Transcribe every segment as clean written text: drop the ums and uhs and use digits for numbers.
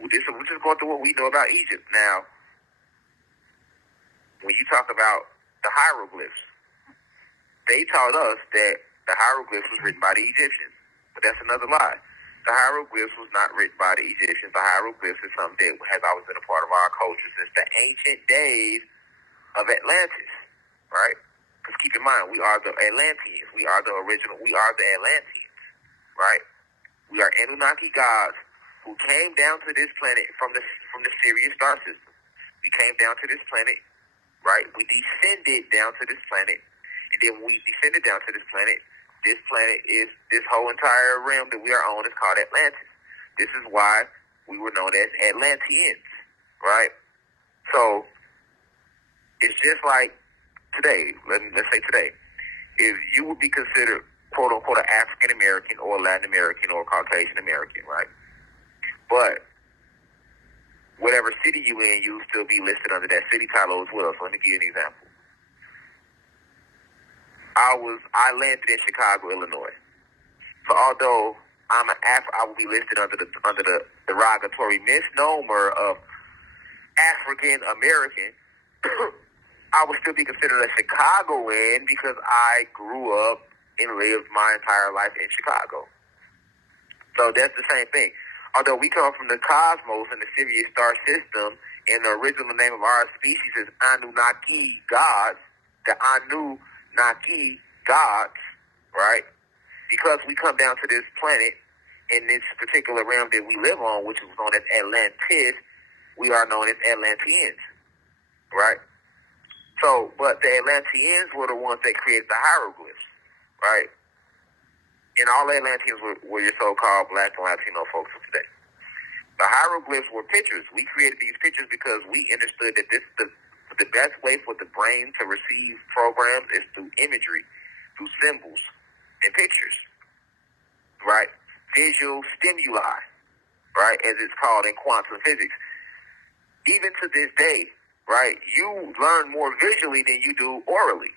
We're just going through what we know about Egypt. Now, when you talk about the hieroglyphs, they taught us that the hieroglyphs was written by the Egyptians. But that's another lie. The hieroglyphs was not written by the Egyptians. The hieroglyphs is something that has always been a part of our culture since the ancient days of Atlantis, right? Because keep in mind, we are the Atlanteans. We are the Atlanteans, right? We are Anunnaki gods who came down to this planet from the Sirius star system. We came down to this planet, right? We descended down to this planet. And then when we descended down to this planet is this whole entire realm that we are on is called Atlantis. This is why we were known as Atlanteans, right? So it's just like today, let's say today, if you would be considered quote unquote an African American or Latin American or Caucasian American, right? But whatever city you in, you'll still be listed under that city title as well. So let me give you an example. I landed in Chicago, Illinois. So although I will be listed under the derogatory misnomer of African American, I would still be considered a Chicagoan because I grew up and lived my entire life in Chicago. So that's the same thing. Although we come from the cosmos and the Sirius star system, and the original name of our species is Anunnaki gods, the Anunnaki gods, right? Because we come down to this planet in this particular realm that we live on, which is known as Atlantis, we are known as Atlanteans, right? So, but the Atlanteans were the ones that created the hieroglyphs, right? And all Atlanteans were your so-called Black and Latino folks of today. The hieroglyphs were pictures. We created these pictures because we understood that the best way for the brain to receive programs is through imagery, through symbols and pictures, right? Visual stimuli, right, as it's called in quantum physics. Even to this day, right, you learn more visually than you do orally,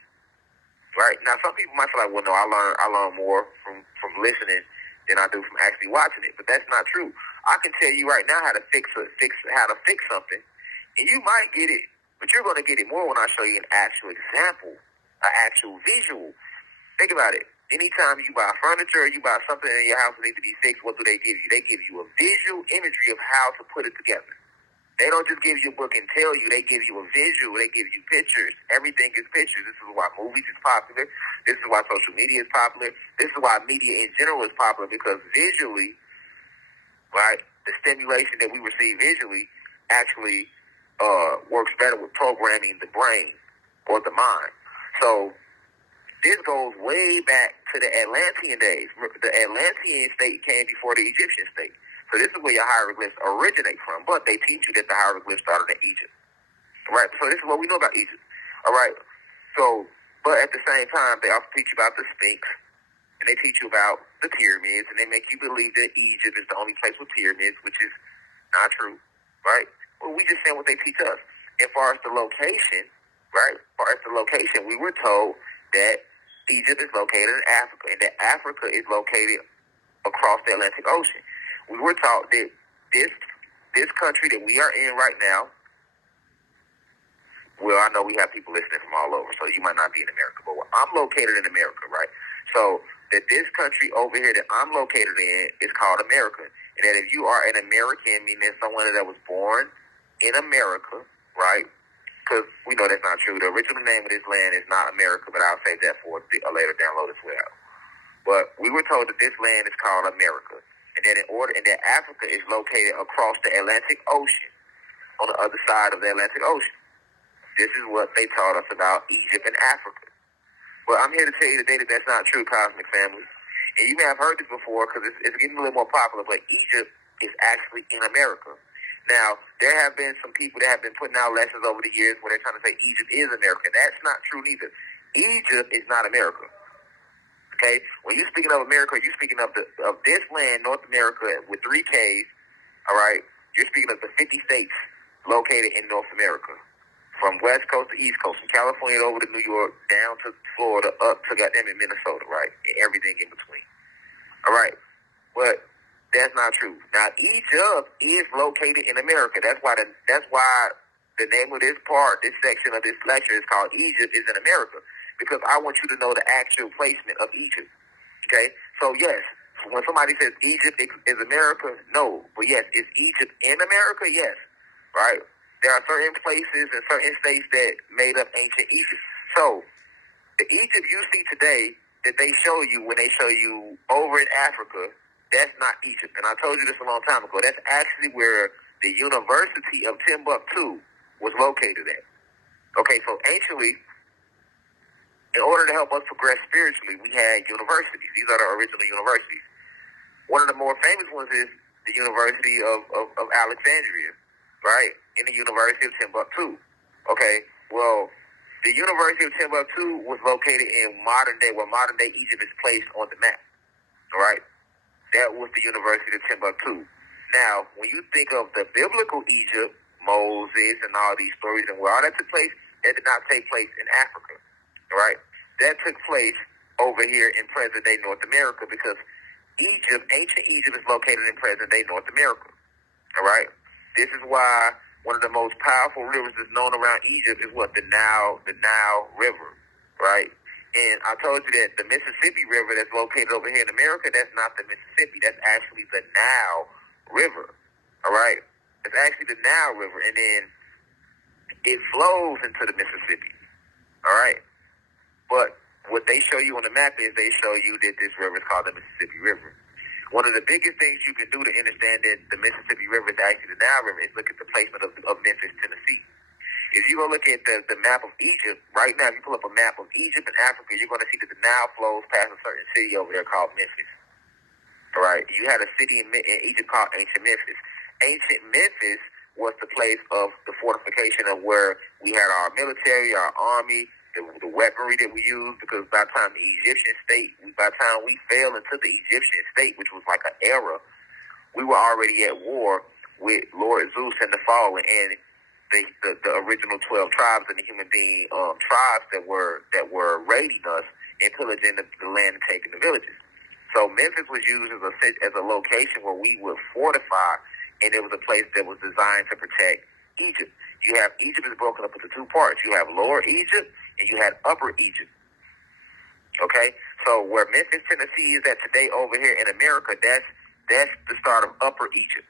right? Now, some people might feel like, well, no, I learn more from listening than I do from actually watching it, but that's not true. I can tell you right now how to fix something, and you might get it, but you're going to get it more when I show you an actual example, an actual visual. Think about it. Anytime you buy furniture or you buy something in your house that needs to be fixed, what do they give you? They give you a visual imagery of how to put it together. They don't just give you a book and tell you. They give you a visual. They give you pictures. Everything is pictures. This is why movies is popular. This is why social media is popular. This is why media in general is popular, because visually, right, the stimulation that we receive visually actually works better with programming the brain or the mind. So this goes way back to the Atlantean days. The Atlantean state came before the Egyptian state. So this is where your hieroglyphs originate from. But they teach you that the hieroglyphs started in Egypt. All right? So this is what we know about Egypt. All right? So, but at the same time, they also teach you about the Sphinx. And they teach you about the pyramids. And they make you believe that Egypt is the only place with pyramids, which is not true. Right? Well, we just saying what they teach us. As far as the location, right? As far as the location, we were told that Egypt is located in Africa, and that Africa is located across the Atlantic Ocean. We were taught that this country that we are in right now, well, I know we have people listening from all over, so you might not be in America, but I'm located in America, right? So that this country over here that I'm located in is called America, and that if you are an American, meaning someone that was born in America, right? Because we know that's not true. The original name of this land is not America, but I'll save that for a later download as well. But we were told that this land is called America, and that Africa is located across the Atlantic Ocean, on the other side of the Atlantic Ocean. This is what they taught us about Egypt and Africa. But I'm here to tell you today that that's not true, Cosmic Family. And you may have heard this before because it's getting a little more popular, but Egypt is actually in America. Now, there have been some people that have been putting out lessons over the years where they're trying to say Egypt is America. That's not true neither. Egypt is not America. Okay? When you're speaking of America, you're speaking of this land, North America, with 3 Ks, all right? You're speaking of the 50 states located in North America, from West Coast to East Coast, from California over to New York, down to Florida, up to goddamn Minnesota, right? And everything in between. All right? But That's not true. Now, Egypt is located in America. That's why the name of this part, this section of this lecture is called Egypt is in America, because I want you to know the actual placement of Egypt. Okay? So, yes, when somebody says Egypt is America, no. But, yes, is Egypt in America? Yes. Right? There are certain places and certain states that made up ancient Egypt. So, the Egypt you see today that they show you when they show you over in Africa, that's not Egypt. And I told you this a long time ago. That's actually where the University of Timbuktu was located at. Okay, so anciently, in order to help us progress spiritually, we had universities. These are the original universities. One of the more famous ones is the University of Alexandria, right? And the University of Timbuktu. Okay, well, the University of Timbuktu was located in modern day, where modern day Egypt is placed on the map. All right, that was the University of Timbuktu. Now, when you think of the biblical Egypt, Moses and all these stories and where all that took place, that did not take place in Africa. All right, that took place over here in present day North America, because Egypt, ancient Egypt, is located in present day North America. All right, this is why one of the most powerful rivers that's known around Egypt is what? The Nile River, right? And I told you that the Mississippi River that's located over here in America, that's not the Mississippi. That's actually the Nile River, all right? It's actually the Nile River, and then it flows into the Mississippi, all right? But what they show you on the map is they show you that this river is called the Mississippi River. One of the biggest things you can do to understand that the Mississippi River is actually the Nile River is look at the placement of Memphis, Tennessee. If you go look at the map of Egypt, right now, if you pull up a map of Egypt and Africa, you're going to see that the Nile flows past a certain city over there called Memphis. All right? You had a city in Egypt called Ancient Memphis. Ancient Memphis was the place of the fortification of where we had our military, our army, the weaponry that we used, because by the time we fell into the Egyptian state, which was like an era, we were already at war with Lord Zeus and the fallen, and the original 12 tribes and the human being tribes that were raiding us and pillaging the land and taking the villages. So Memphis was used as a location where we would fortify, and it was a place that was designed to protect Egypt. You have Egypt is broken up into two parts. You have Lower Egypt and you had Upper Egypt. Okay, so where Memphis, Tennessee is at today over here in America, that's the start of Upper Egypt.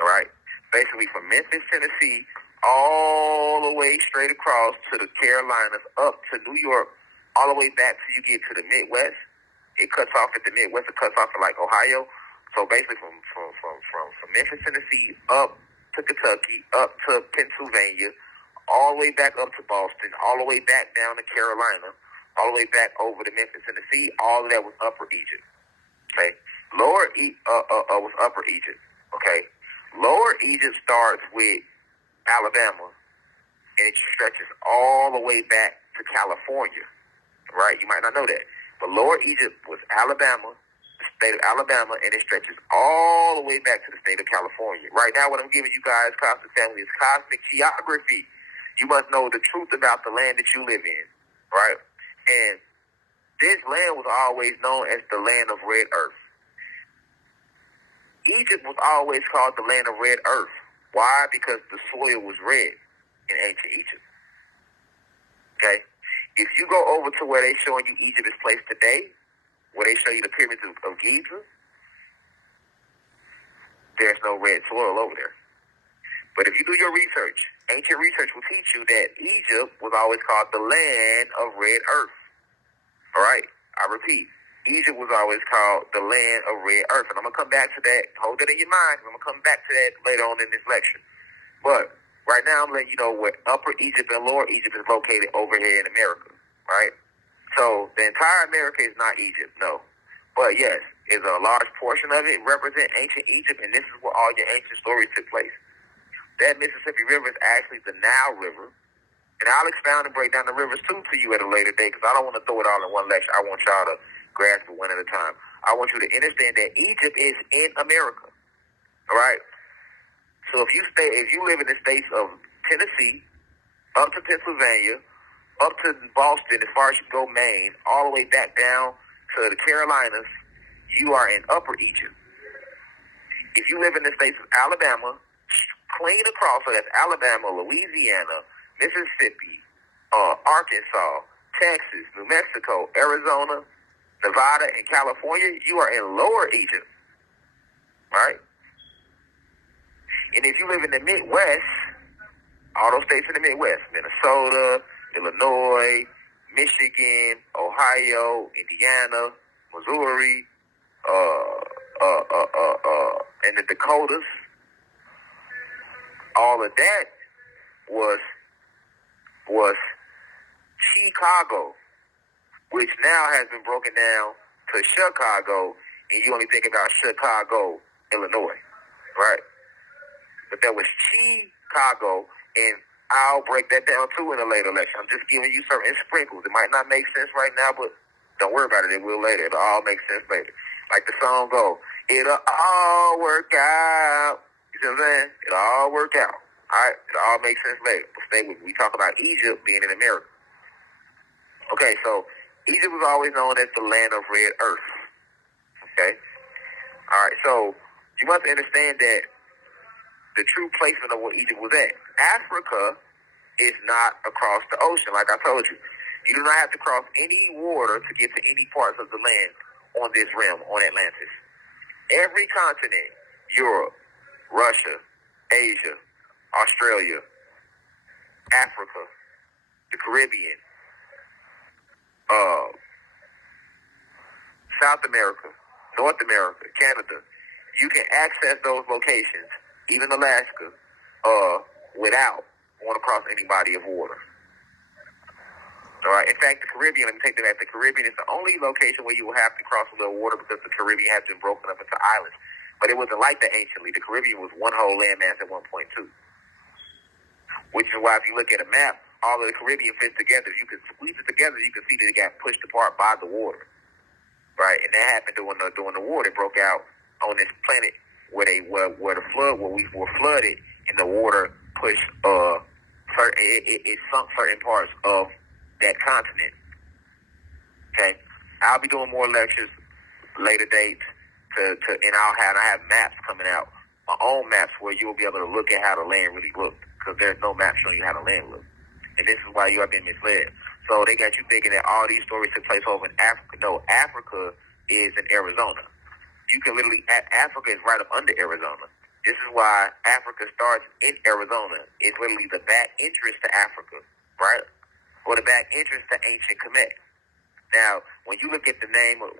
All right, basically from Memphis, Tennessee, all the way straight across to the Carolinas, up to New York, all the way back till you get to the Midwest. It cuts off at the Midwest. It cuts off at like Ohio. So basically from Memphis, Tennessee, up to Kentucky, up to Pennsylvania, all the way back up to Boston, all the way back down to Carolina, all the way back over to Memphis, Tennessee. All of that was Upper Egypt. Okay, was Upper Egypt. Okay, Lower Egypt starts with Alabama, and it stretches all the way back to California. Right? You might not know that, but Lower Egypt was Alabama, the state of Alabama, and it stretches all the way back to the state of California. Right now, what I'm giving you guys, Cosmic Family, is cosmic geography. You must know the truth about the land that you live in, right? And this land was always known as the land of red earth. Egypt was always called the land of red earth. Why? Because the soil was red in ancient Egypt. Okay? If you go over to where they're showing you Egypt is placed today, where they show you the pyramids of Giza, there's no red soil over there. But if you do your research, ancient research will teach you that Egypt was always called the land of red earth. All right? I repeat, Egypt was always called the land of red earth. And I'm going to come back to that. Hold that in your mind. I'm going to come back to that later on in this lecture. But right now, I'm letting you know where Upper Egypt and Lower Egypt is located over here in America. Right? So the entire America is not Egypt, no. But yes, is a large portion of it represent ancient Egypt, and this is where all your ancient stories took place. That Mississippi River is actually the Nile River. And I'll expound and break down the rivers too to you at a later date, because I don't want to throw it all in one lecture. I want y'all to grasp it one at a time. I want you to understand that Egypt is in America. All right? So if you live in the states of Tennessee, up to Pennsylvania, up to Boston, as far as you go, Maine, all the way back down to the Carolinas, you are in Upper Egypt. if you live in the states of Alabama, clean across, so that's Alabama, Louisiana, Mississippi, Arkansas, Texas, New Mexico, Arizona, Nevada, and California, you are in Lower Egypt, right? And if you live in the Midwest, all those states in the Midwest, Minnesota, Illinois, Michigan, Ohio, Indiana, Missouri, and the Dakotas, all of that was Chicago, which now has been broken down to Chicago, and you only think about Chicago, Illinois, right? But that was Chicago, and I'll break that down too in a later lecture. I'm just giving you certain sprinkles. It might not make sense right now, but don't worry about it. It will later. It'll all make sense later. Like the song goes, it'll all work out. You see what I'm saying? It'll all work out. All right? It'll all make sense later. But stay with me. We talk about Egypt being in America. Okay, so Egypt was always known as the land of red earth. Okay? All right, so you must understand that the true placement of where Egypt was at. Africa is not across the ocean, like I told you. You do not have to cross any water to get to any parts of the land on this realm, on Atlantis. Every continent, Europe, Russia, Asia, Australia, Africa, the Caribbean, South America, North America, Canada, you can access those locations, even Alaska, without going across any body of water. All right. In fact, the Caribbean, let me take that back. The Caribbean is the only location where you will have to cross a little water because the Caribbean has been broken up into islands. But it wasn't like that anciently. The Caribbean was one whole landmass at one point, too. Which is why if you look at a map, all of the Caribbean fits together. If you can squeeze it together, you can see that it got pushed apart by the water. Right? And that happened during the war. It broke out on this planet where we were flooded, and the water pushed it sunk certain parts of that continent. Okay, I'll be doing more lectures later dates and I have maps coming out, my own maps where you'll be able to look at how the land really looked, because there's no map showing you how the land looks, and this is why you have been misled. So they got you thinking that all these stories took place over in Africa. No, Africa is in Arizona. You can literally, Africa is right up under Arizona. This is why Africa starts in Arizona. It's literally the back entrance to Africa, right? Or the back entrance to ancient Kemet. Now, when you look at the name of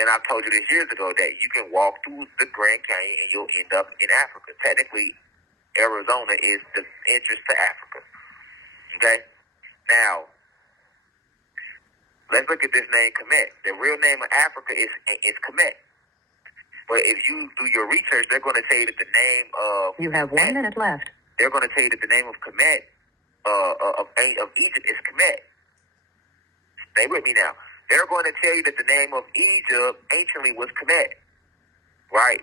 and I've told you this years ago, that you can walk through the Grand Canyon and you'll end up in Africa. Technically, Arizona is the entrance to Africa. Okay? Now, let's look at this name, Kemet. The real name of Africa is Kemet. But if you do your research, they're going to tell you that the name of... You have 1 minute left. They're going to tell you that the name of Kemet, of Egypt, is Kemet. Stay with me now. They're going to tell you that the name of Egypt anciently was Kemet. Right?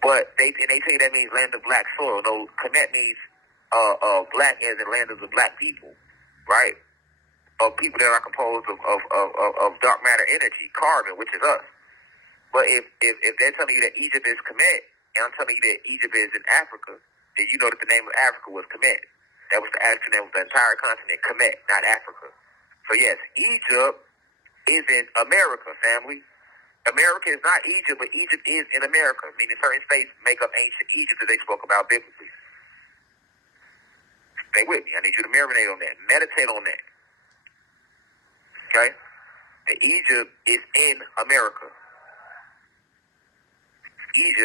But they tell you that means land of black soil. No, Kemet means black as in land of the black people. Right? Of people that are composed of dark matter energy, carbon, which is us. But if they're telling you that Egypt is Kemet, and I'm telling you that Egypt is in Africa, then you know that the name of Africa was Kemet. That was the actual name of the entire continent, Kemet, not Africa. So yes, Egypt is in America, family. America is not Egypt, but Egypt is in America, meaning certain states make up ancient Egypt that they spoke about biblically. Stay with me. I need you to marinate on that. Meditate on that. Okay? And Egypt is in America. Egypt